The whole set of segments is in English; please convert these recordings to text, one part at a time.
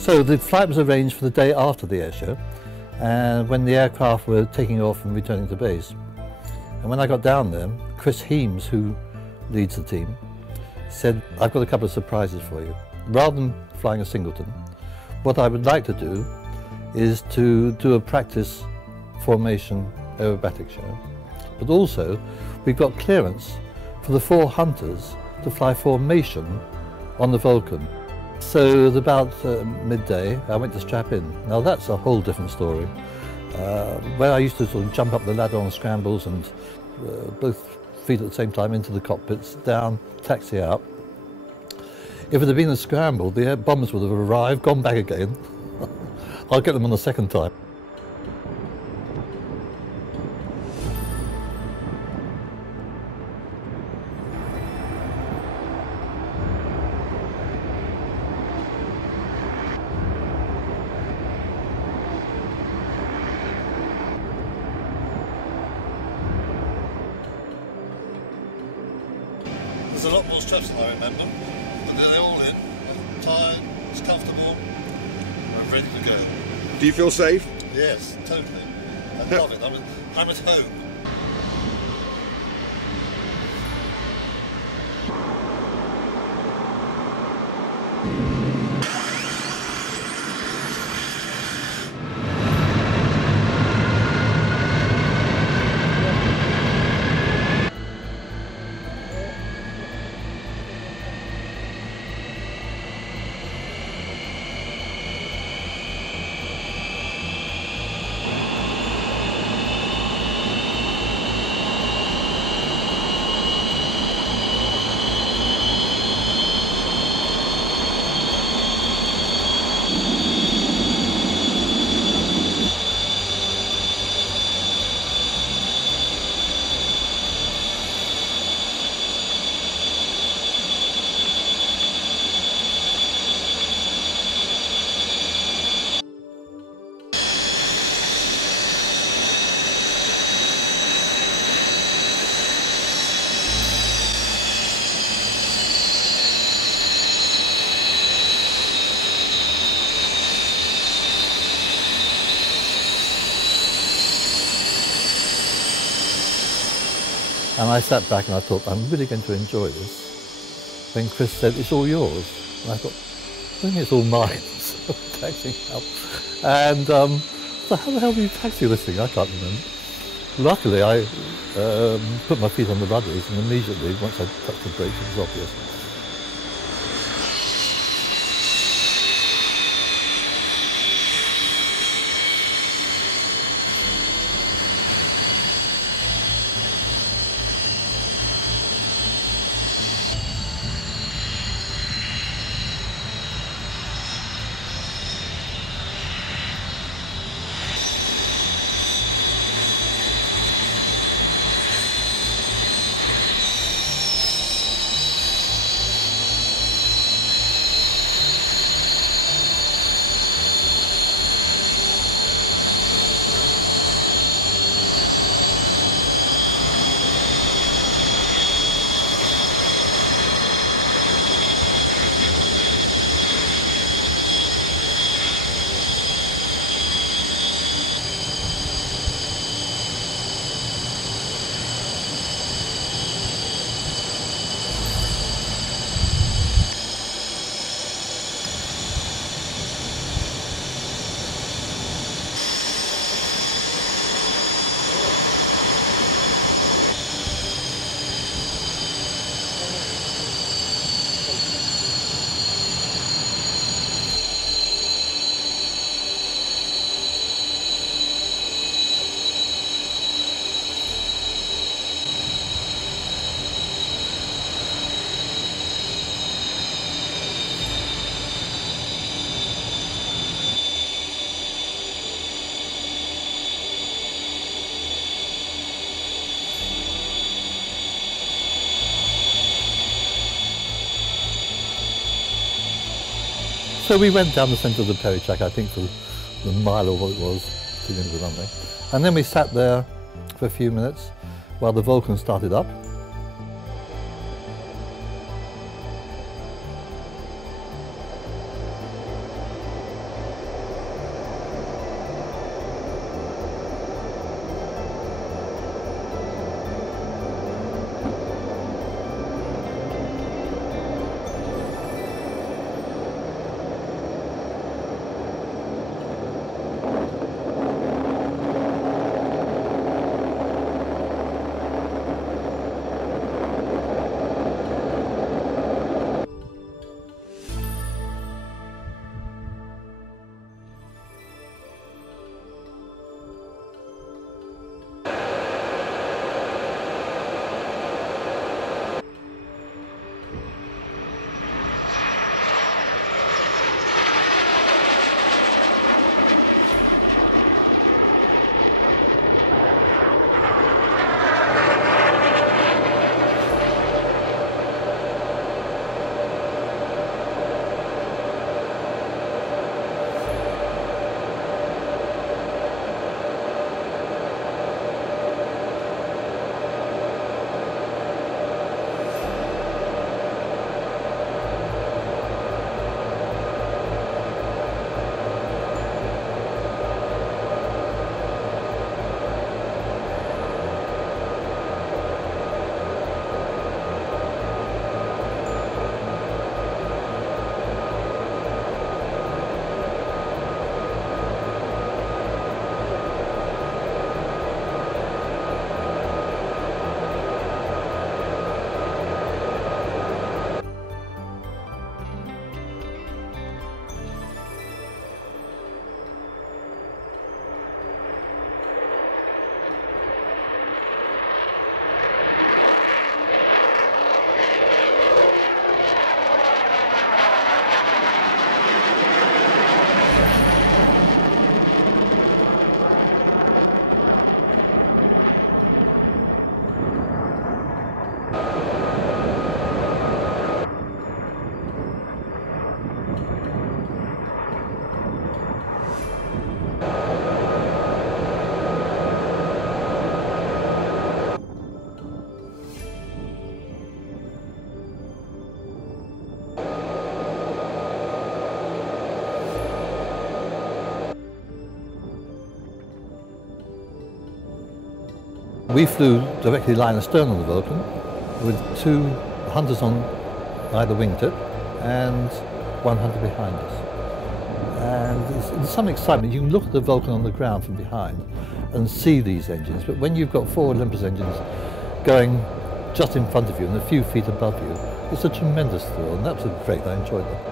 So the flight was arranged for the day after the air show, and when the aircraft were taking off and returning to base. And when I got down there, Chris Heames, who leads the team, said, "I've got a couple of surprises for you. Rather than flying a singleton, what I would like to do is to do a practice formation aerobatic show, but also we've got clearance for the 4 Hunters to fly formation on the Vulcan." So at about midday, I went to strap in. Now that's a whole different story. Where I used to sort of jump up the ladder on scrambles and both feet at the same time into the cockpits, down, taxi out. If it had been a scramble, the air bombers would have arrived, gone back again. I'll get them on the second time. There's a lot more stress than I remember, but they're all in. I'm tired, it's comfortable, I'm ready to go. Do you feel safe? Yes, totally. I love it. I'm at home. And I sat back and I thought, I'm really going to enjoy this. Then Chris said, "It's all yours." And I thought, I think it's all mine. So I'm taxing up. And so how the hell do you taxi this thing? I can't remember. Luckily, I put my feet on the rudders, and immediately, once I touched the brakes, it was obvious. So we went down the centre of the Perry track, I think for the mile or what it was, to the end of the runway. And then we sat there for a few minutes while the Vulcan started up. We flew directly line astern on the Vulcan with 2 hunters on either wingtip and 1 hunter behind us. And there's some excitement. You can look at the Vulcan on the ground from behind and see these engines, but when you've got 4 Olympus engines going just in front of you and a few feet above you, it's a tremendous thrill, and that was great. I enjoyed that.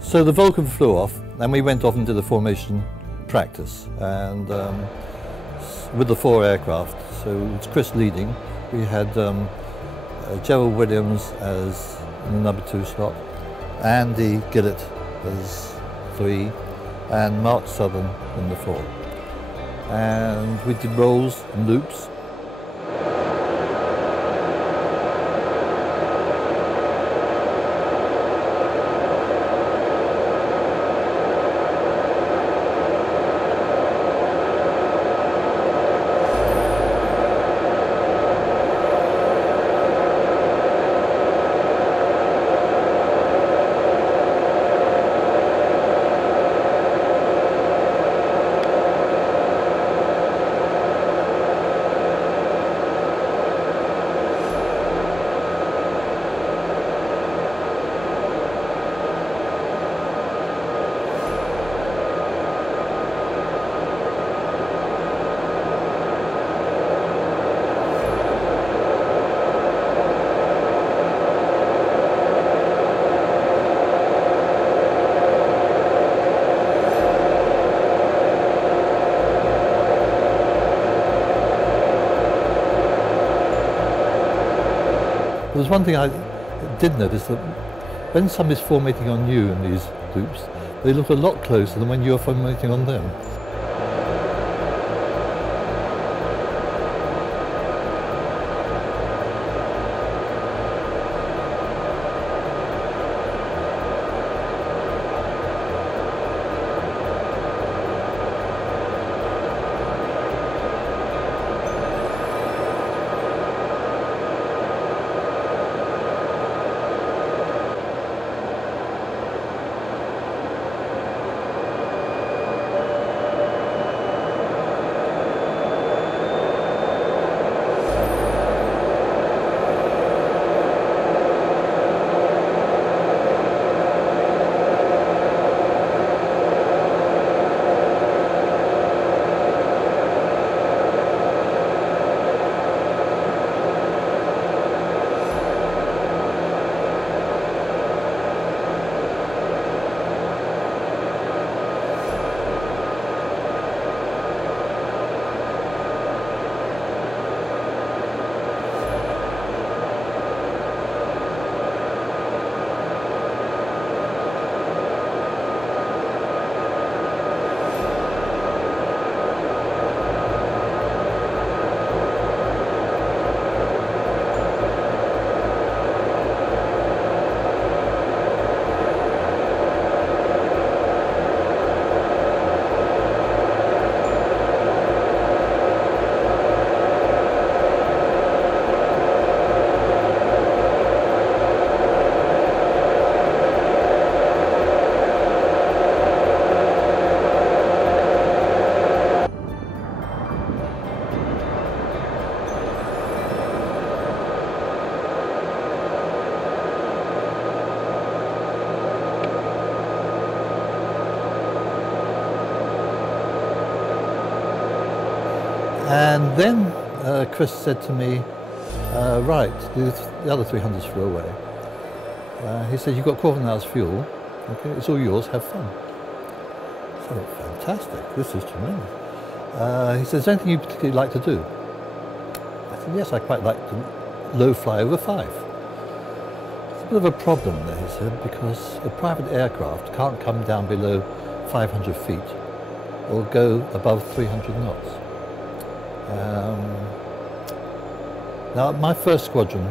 So the Vulcan flew off, and we went off and did a formation practice, and with the 4 aircraft. So it's Chris leading. We had Gerald Williams as in the number 2 slot, Andy Gillett as 3, and Mark Southern in the 4. And we did rolls and loops. There's one thing I did notice, that when somebody's formatting on you in these loops, they look a lot closer than when you're formatting on them. Then Chris said to me, right, the other 300s flew away. He said, you've got a quarter of an hour's fuel, okay, it's all yours, have fun. I thought, fantastic, this is tremendous. He said, is there anything you particularly like to do? I said, yes, I quite like to low fly over 5. It's a bit of a problem there, he said, because a private aircraft can't come down below 500 feet or go above 300 knots. Now, my first squadron,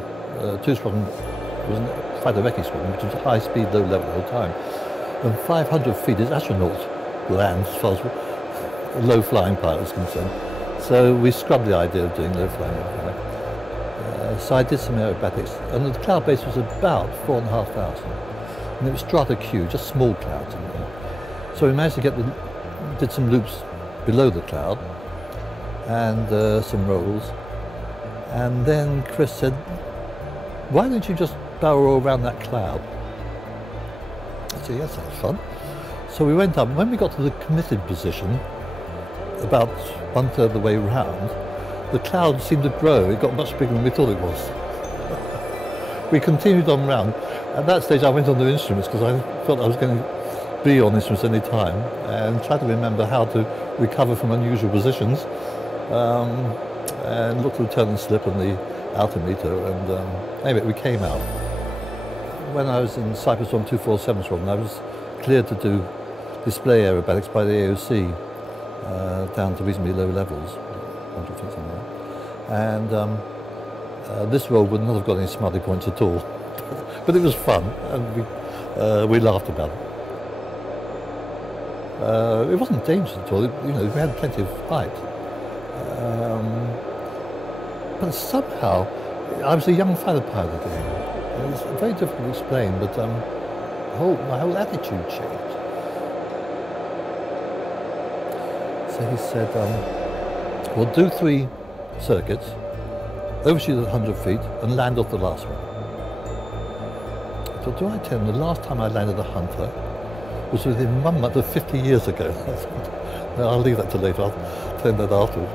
2 squadron, was a fighter recce squadron, which was a high speed, low level all the time. And 500 feet is astronaut land as far as low flying pilot is concerned. So we scrubbed the idea of doing low flying. So I did some aerobatics, and the cloud base was about 4,500. And it was strata Q, just small clouds in there. So we managed to did some loops below the cloud, and some rolls. And then Chris said, why don't you just barrel around that cloud? I said, yeah, sounds fun. So we went up, and when we got to the committed position, about 1/3 of the way round, the cloud seemed to grow. It got much bigger than we thought it was. We continued on round. At that stage I went on to instruments because I thought I was going to be on instruments any time, and tried to remember how to recover from unusual positions, and looked at the turn and slip and the altimeter, and anyway, we came out. When I was in Cyprus on 247 squadron, I was cleared to do display aerobatics by the AOC down to reasonably low levels, 100 feet somewhere. And this role would not have got any smarty points at all, but it was fun, and we laughed about it. It wasn't dangerous at all. You know, we had plenty of height. But somehow, I was a young fighter pilot again. It was very difficult to explain, but my whole attitude changed. So he said, we'll do 3 circuits, overshoot at 100 feet, and land off the last one. I thought, do I tell him the last time I landed a Hunter was within 1 month of 50 years ago? No, I'll leave that till later. I'll tell him that afterwards.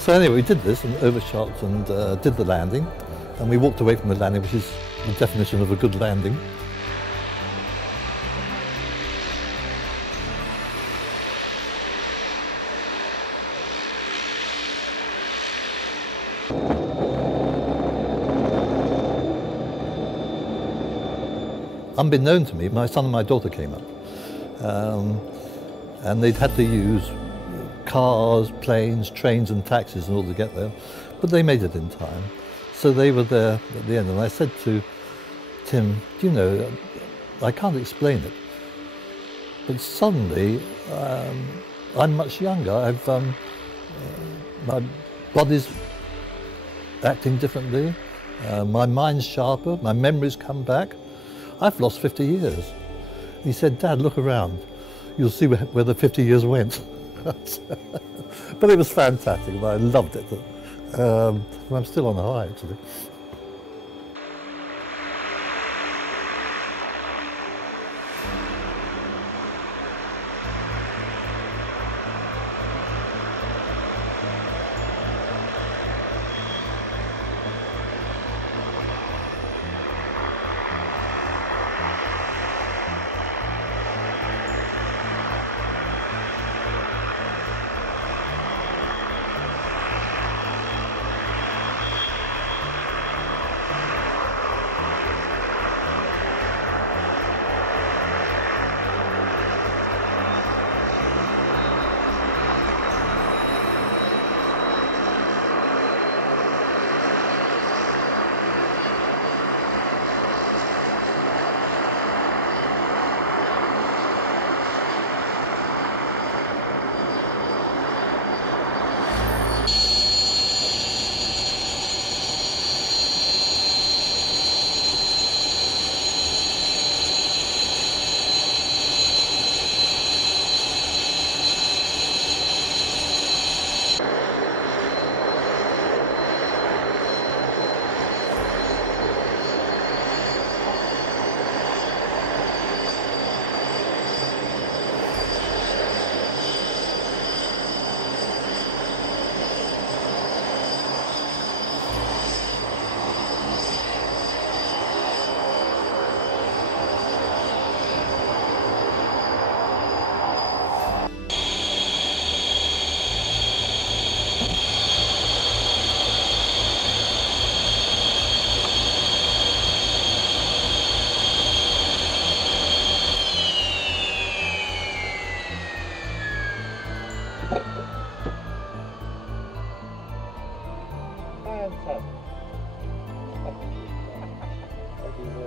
So anyway, we did this and overshot and did the landing, and we walked away from the landing, which is the definition of a good landing. Unbeknown to me, my son and my daughter came up, and they'd had to use cars, planes, trains and taxis in order to get there, but they made it in time. So they were there at the end, and I said to Tim, do you know, I can't explain it, but suddenly I'm much younger. My body's acting differently, my mind's sharper, my memories come back. I've lost 50 years. He said, Dad, look around. You'll see where the 50 years went. But it was fantastic, and I loved it. I'm still on the high, actually.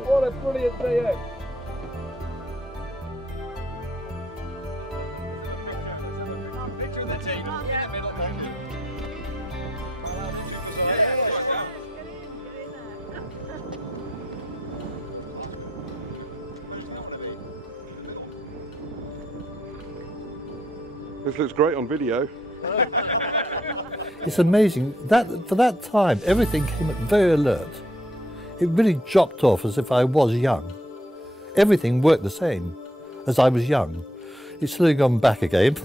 What a brilliant day out. Picture of the team. Yeah, middle man. This looks great on video. It's amazing that for that time everything came up very alert. It really dropped off as if I was young. Everything worked the same as I was young. It's slowly gone back again.